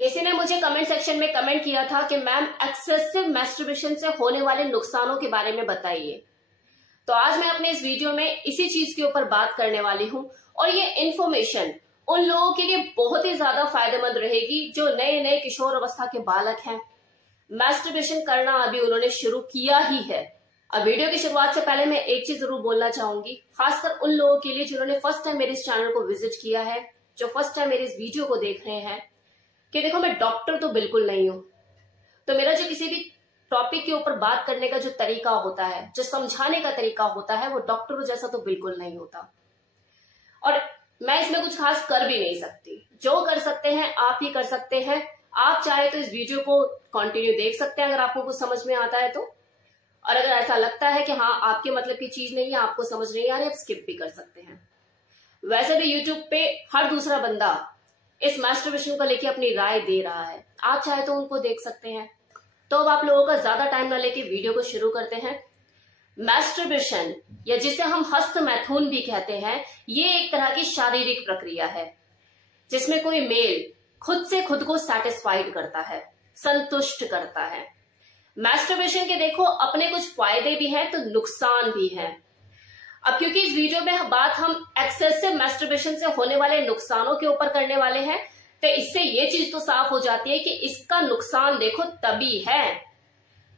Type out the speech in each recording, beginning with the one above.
किसी ने मुझे कमेंट सेक्शन में कमेंट किया था कि मैम एक्सेसिव मैस्टरबेशन से होने वाले नुकसानों के बारे में बताइए। तो आज मैं अपने इस वीडियो में इसी चीज के ऊपर बात करने वाली हूँ और ये इन्फॉर्मेशन उन लोगों के लिए बहुत ही ज्यादा फायदेमंद रहेगी जो नए नए किशोर अवस्था के बालक हैं। मैस्टरबेशन करना अभी उन्होंने शुरू किया ही है। अब वीडियो की शुरुआत से पहले मैं एक चीज जरूर बोलना चाहूंगी, खासकर उन लोगों के लिए जिन्होंने फर्स्ट टाइम मेरे इस चैनल को विजिट किया है, जो फर्स्ट टाइम मेरे इस वीडियो को देख रहे हैं, कि देखो मैं डॉक्टर तो बिल्कुल नहीं हूं। तो मेरा जो किसी भी टॉपिक के ऊपर बात करने का जो तरीका होता है, जो समझाने का तरीका होता है, वो डॉक्टरों जैसा तो बिल्कुल नहीं होता और मैं इसमें कुछ खास कर भी नहीं सकती। जो कर सकते हैं आप ही कर सकते हैं। आप चाहे तो इस वीडियो को कंटिन्यू देख सकते हैं अगर आपको कुछ समझ में आता है तो, और अगर ऐसा लगता है कि हाँ आपके मतलब की चीज नहीं है, आपको समझ नहीं आ रही, आप स्किप भी कर सकते हैं। वैसे भी यूट्यूब पे हर दूसरा बंदा इस मैस्टरबेशन को लेके अपनी राय दे रहा है, आप चाहे तो उनको देख सकते हैं। तो अब आप लोगों का ज्यादा टाइम ना लेके वीडियो को शुरू करते हैं। मैस्टरबेशन या जिसे हम हस्त मैथुन भी कहते हैं, ये एक तरह की शारीरिक प्रक्रिया है जिसमें कोई मेल खुद से खुद को सेटिस्फाइड करता है, संतुष्ट करता है। मैस्टरबेशन के देखो अपने कुछ फायदे भी हैं तो नुकसान भी हैं। अब क्योंकि इस वीडियो में बात हम एक्सेसिव मैस्टरबेशन से होने वाले नुकसानों के ऊपर करने वाले हैं, तो इससे ये चीज तो साफ हो जाती है कि इसका नुकसान देखो तभी है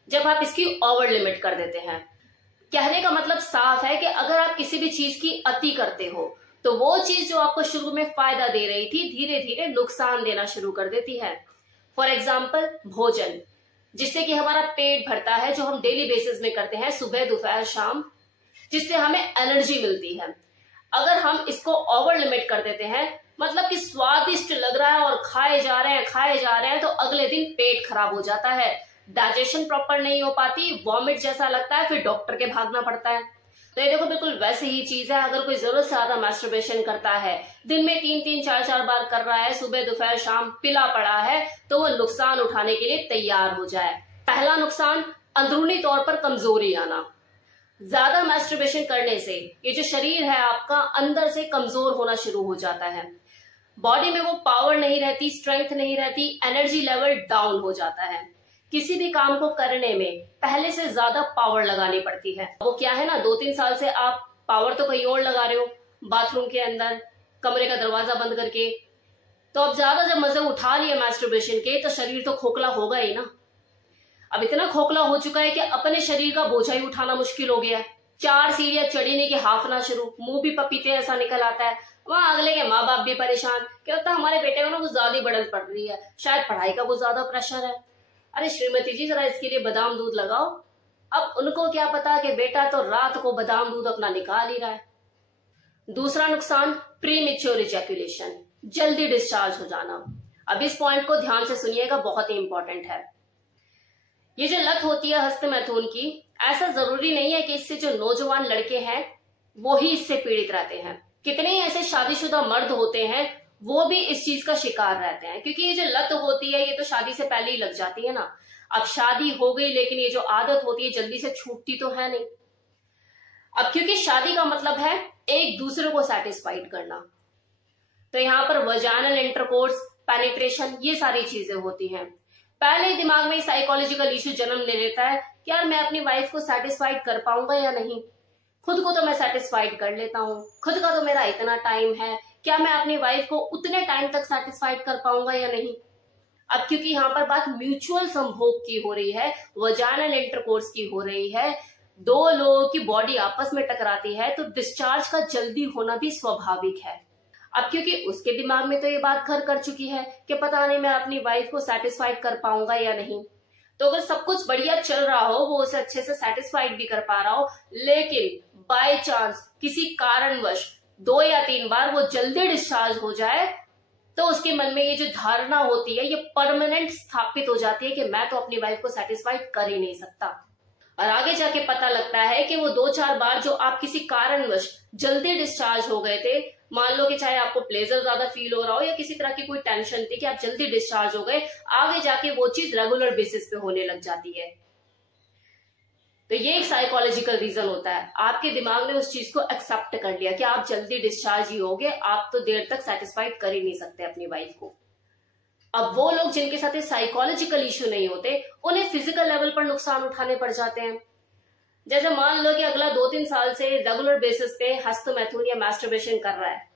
जब आप इसकी ओवर लिमिट कर देते हैं। कहने का मतलब साफ है कि अगर आप किसी भी चीज की अति करते हो तो वो चीज जो आपको शुरू में फायदा दे रही थी धीरे धीरे नुकसान देना शुरू कर देती है। फॉर एग्जाम्पल भोजन, जिससे कि हमारा पेट भरता है, जो हम डेली बेसिस में करते हैं सुबह दोपहर शाम, जिससे हमें एनर्जी मिलती है। अगर हम इसको ओवर लिमिट कर देते हैं, मतलब कि स्वादिष्ट लग रहा है और खाए जा रहे हैं तो अगले दिन पेट खराब हो जाता है, डाइजेशन प्रॉपर नहीं हो पाती, वॉमिट जैसा लगता है, फिर डॉक्टर के भागना पड़ता है। तो ये देखो बिल्कुल वैसे ही चीज है। अगर कोई जरूरत से ज्यादा मैस्टरबेशन करता है, दिन में 3-3 4-4 बार कर रहा है, सुबह दोपहर शाम पिला पड़ा है, तो वो नुकसान उठाने के लिए तैयार हो जाए। पहला नुकसान, अंदरूनी तौर पर कमजोरी आना। ज्यादा मैस्टरबेशन करने से ये जो शरीर है आपका अंदर से कमजोर होना शुरू हो जाता है। बॉडी में वो पावर नहीं रहती, स्ट्रेंथ नहीं रहती, एनर्जी लेवल डाउन हो जाता है। किसी भी काम को करने में पहले से ज्यादा पावर लगानी पड़ती है। वो क्या है ना, 2-3 साल से आप पावर तो कहीं और लगा रहे हो, बाथरूम के अंदर कमरे का दरवाजा बंद करके, तो अब ज्यादा जब मजे उठा लिए मैस्टरबेशन के तो शरीर तो खोखला होगा ही ना। अब इतना खोखला हो चुका है कि अपने शरीर का बोझा ही उठाना मुश्किल हो गया है। 4 सीढ़ियां चढ़ी नहीं कि हाफना शुरू, मुंह भी पपीते ऐसा निकल आता है। वहां अगले के माँ बाप भी परेशान, क्या होता है हमारे बेटे को ना कुछ ज्यादा बर्डन पड़ रही है, शायद पढ़ाई का कुछ ज्यादा प्रेशर है। अरे श्रीमती जी जरा इसके लिए बादाम दूध लगाओ। अब उनको क्या पता कि बेटा तो रात को बादाम दूध अपना निकाल ही रहा है। दूसरा नुकसान, प्रीमेच्योर इजैक्यूलेशन, जल्दी डिस्चार्ज हो जाना। अब इस पॉइंट को ध्यान से सुनिएगा, बहुत ही इंपॉर्टेंट है। ये जो लत होती है हस्त मैथुन की, ऐसा जरूरी नहीं है कि इससे जो नौजवान लड़के हैं वो ही इससे पीड़ित रहते हैं। कितने ही ऐसे शादीशुदा मर्द होते हैं वो भी इस चीज का शिकार रहते हैं, क्योंकि ये जो लत होती है ये तो शादी से पहले ही लग जाती है ना। अब शादी हो गई लेकिन ये जो आदत होती है जल्दी से छूटती तो है नहीं। अब क्योंकि शादी का मतलब है एक दूसरे को सेटिस्फाइड करना, तो यहाँ पर वजाइनल इंटरकोर्स, पेनिट्रेशन, ये सारी चीजें होती हैं। पहले दिमाग में साइकोलॉजिकल इश्यू जन्म ले लेता है कि यार मैं अपनी वाइफ को सेटिस्फाइड कर पाऊंगा या नहीं। खुद को तो मैं सेटिस्फाइड कर लेता हूँ, खुद का तो मेरा इतना टाइम है, क्या मैं अपनी वाइफ को उतने टाइम तक सेटिस्फाइड कर पाऊंगा या नहीं। अब क्योंकि यहाँ पर बात म्यूचुअल संभोग की हो रही है, वजाइनल इंटरकोर्स की हो रही है, 2 लोगों की बॉडी आपस में टकराती है, तो डिस्चार्ज का जल्दी होना भी स्वाभाविक है। अब क्योंकि उसके दिमाग में तो ये बात घर कर चुकी है कि पता नहीं मैं अपनी वाइफ को सेटिस्फाइड कर पाऊंगा या नहीं। तो अगर सब कुछ बढ़िया चल रहा हो, वो उसे अच्छे से सेटिस्फाइड भी कर पा रहा हो, लेकिन बाय चांस किसी कारणवश 2 या 3 बार वो जल्दी डिस्चार्ज हो जाए, तो उसके मन में ये जो धारणा होती है ये परमानेंट स्थापित हो जाती है कि मैं तो अपनी वाइफ को सेटिस्फाइड कर ही नहीं सकता। और आगे जाके पता लगता है कि वो 2-4 बार जो आप किसी कारणवश जल्दी डिस्चार्ज हो गए थे, मान लो कि चाहे आपको प्लेजर ज्यादा फील हो रहा हो या किसी तरह की कोई टेंशन थी कि आप जल्दी डिस्चार्ज हो गए, आगे जाके वो चीज रेगुलर बेसिस पे होने लग जाती है। तो ये एक साइकोलॉजिकल रीजन होता है, आपके दिमाग ने उस चीज को एक्सेप्ट कर लिया कि आप जल्दी डिस्चार्ज ही होगे, आप तो देर तक सेटिस्फाइड कर ही नहीं सकते अपनी वाइफ को। अब वो लोग जिनके साथ साइकोलॉजिकल इश्यू नहीं होते, उन्हें फिजिकल लेवल पर नुकसान उठाने पड़ जाते हैं। जैसे मान लो कि अगला 2-3 साल से रेगुलर बेसिस पे हस्तमैथुन या मैस्टरबेशन कर रहा है,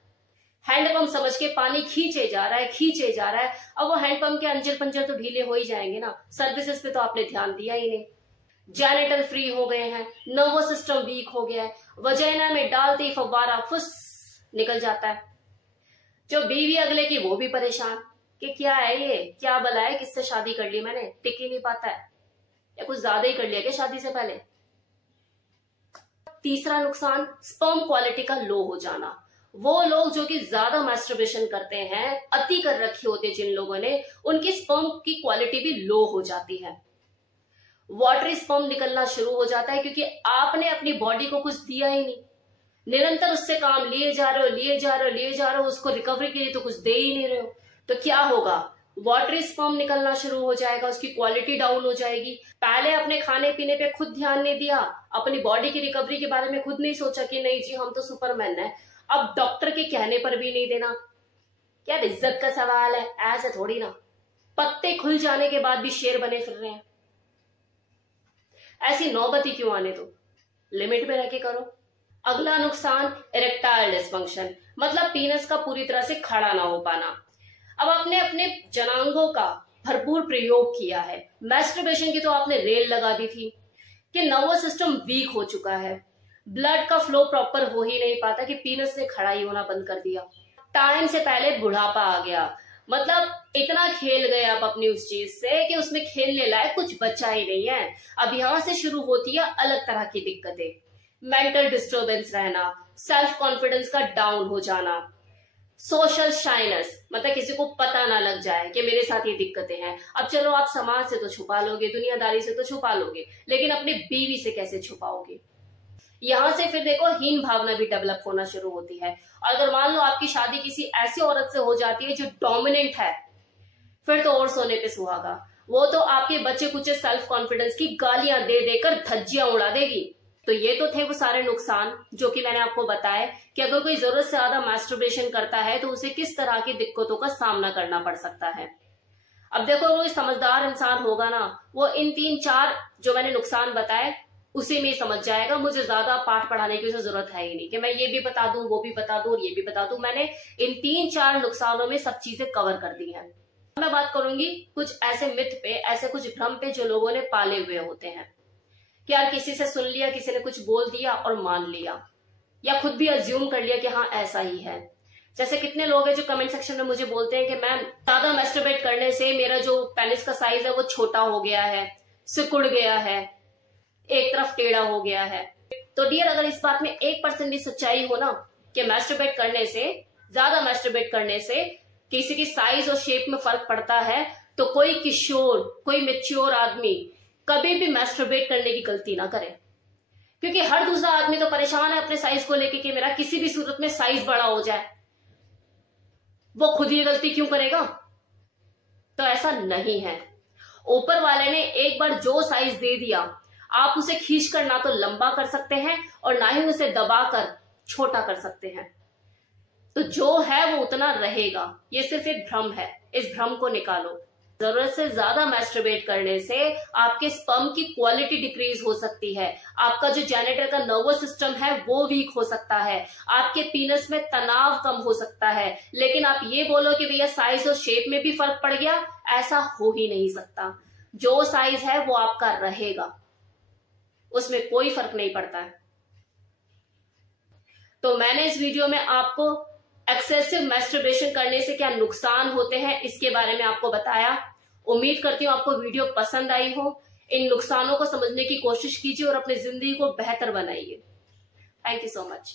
हैंडपंप समझ के पानी खींचे जा रहा है। अब वो हैंडपंप के अंजर पंजर तो ढीले हो ही जाएंगे ना, सर्विसेज पे तो आपने ध्यान दिया ही नहीं। जेनिटल फ्री हो गए हैं, नर्वस सिस्टम वीक हो गया है, वजाइना में डालते ही फव्वारा फुस निकल जाता है। जो बीवी अगले की वो भी परेशान कि क्या है ये, क्या भला है, किससे शादी कर ली मैंने, टिक ही नहीं पाता है, या कुछ ज्यादा ही कर लिया क्या शादी से पहले। तीसरा नुकसान, स्पर्म क्वालिटी का लो हो जाना। वो लोग जो कि ज्यादा मैस्टरबेशन करते हैं, अति कर रखी होती है जिन लोगों ने, उनकी स्पर्म की क्वालिटी भी लो हो जाती है। वाटरी स्पर्म निकलना शुरू हो जाता है क्योंकि आपने अपनी बॉडी को कुछ दिया ही नहीं, निरंतर उससे काम लिए जा रहे हो, उसको रिकवरी के लिए तो कुछ दे ही नहीं रहे हो। तो क्या होगा, वाटरी स्पर्म निकलना शुरू हो जाएगा, उसकी क्वालिटी डाउन हो जाएगी। पहले अपने खाने पीने पे खुद ध्यान नहीं दिया, अपनी बॉडी की रिकवरी के बारे में खुद नहीं सोचा कि नहीं जी हम तो सुपरमैन है, अब डॉक्टर के कहने पर भी नहीं देना। क्या इज्जत का सवाल है, ऐसे थोड़ी ना, पत्ते खुल जाने के बाद भी शेर बने फिर रहे हैं। ऐसी नौबत ही क्यों आने दो, लिमिट में रह के करो। अगला नुकसान, इरेक्टाइल डिसफंक्शन, मतलब पीनस का पूरी तरह से खड़ा ना हो पाना। अब आपने अपने जनांगों का भरपूर प्रयोग किया है, मैस्टरबेशन की तो आपने रेल लगा दी थी कि नर्वस सिस्टम वीक हो चुका है, ब्लड का फ्लो प्रॉपर हो ही नहीं पाता कि पीनस ने खड़ा ही होना बंद कर दिया, टाइम से पहले बुढ़ापा आ गया, मतलब इतना खेल गए आप अपनी उस चीज से कि उसमें खेलने लायक कुछ बचा ही नहीं है। अब यहां से शुरू होती है अलग तरह की दिक्कतें, मेंटल डिस्टर्बेंस रहना, सेल्फ कॉन्फिडेंस का डाउन हो जाना, सोशल शाइनेस, मतलब किसी को पता ना लग जाए कि मेरे साथ ये दिक्कतें हैं। अब चलो आप समाज से तो छुपा लोगे, दुनियादारी से तो छुपा लोगे, लेकिन अपनी बीवी से कैसे छुपाओगे। यहां से फिर देखो हीन भावना भी डेवलप होना शुरू होती है। और अगर मान लो आपकी शादी किसी ऐसी औरत से हो जाती है जो डोमिनेंट है, फिर तो और सोने पे सुहागा, वो तो आपके बच्चे कुछ सेल्फ कॉन्फिडेंस की गालियां दे देकर धज्जियां उड़ा देगी। तो ये तो थे वो सारे नुकसान जो कि मैंने आपको बताया कि अगर कोई जरूरत से ज्यादा मैस्टरबेशन करता है तो उसे किस तरह की दिक्कतों का सामना करना पड़ सकता है। अब देखो कोई समझदार इंसान होगा ना, वो इन 3-4 जो मैंने नुकसान बताए उसी में समझ जाएगा। मुझे ज्यादा पाठ पढ़ाने की जरूरत है ही नहीं कि मैं ये भी बता दूं, वो भी बता दूं, ये भी बता दूं। मैंने इन 3-4 नुकसानों में सब चीजें कवर कर दी हैं। मैं बात करूंगी कुछ ऐसे मिथ पे, ऐसे कुछ भ्रम पे जो लोगों ने पाले हुए होते हैं कि यार किसी से सुन लिया, किसी ने कुछ बोल दिया और मान लिया, या खुद भी अज्यूम कर लिया कि हाँ ऐसा ही है। जैसे कितने लोग हैं जो कमेंट सेक्शन में मुझे बोलते हैं कि मैम ज्यादा मैस्टरबेट करने से मेरा जो पेनिस का साइज है वो छोटा हो गया है, सिकुड़ गया है, एक तरफ टेढ़ा हो गया है। तो डियर, अगर इस बात में 1% भी सच्चाई हो ना कि मैस्टरबेट करने से, ज्यादा मैस्टरबेट करने से किसी की साइज और शेप में फर्क पड़ता है, तो कोई किशोर, कोई मैच्योर आदमी कभी भी मैस्टरबेट करने की गलती ना करे। क्योंकि हर दूसरा आदमी तो परेशान है अपने साइज को लेके कि मेरा किसी भी सूरत में साइज बड़ा हो जाए, वो खुद ये गलती क्यों करेगा। तो ऐसा नहीं है। ऊपर वाले ने एक बार जो साइज दे दिया, आप उसे खींचकर ना तो लंबा कर सकते हैं और ना ही उसे दबाकर छोटा कर सकते हैं। तो जो है वो उतना रहेगा। ये सिर्फ एक भ्रम है, इस भ्रम को निकालो। जरूरत से ज्यादा मैस्टरबेट करने से आपके स्पर्म की क्वालिटी डिक्रीज हो सकती है, आपका जो जेनिटल का नर्वस सिस्टम है वो वीक हो सकता है, आपके पीनस में तनाव कम हो सकता है। लेकिन आप ये बोलो कि भैया साइज और शेप में भी फर्क पड़ गया, ऐसा हो ही नहीं सकता। जो साइज है वो आपका रहेगा, उसमें कोई फर्क नहीं पड़ता है। तो मैंने इस वीडियो में आपको एक्सेसिव मैस्टरबेशन करने से क्या नुकसान होते हैं इसके बारे में आपको बताया। उम्मीद करती हूँ आपको वीडियो पसंद आई हो। इन नुकसानों को समझने की कोशिश कीजिए और अपनी जिंदगी को बेहतर बनाइए। Thank you so much.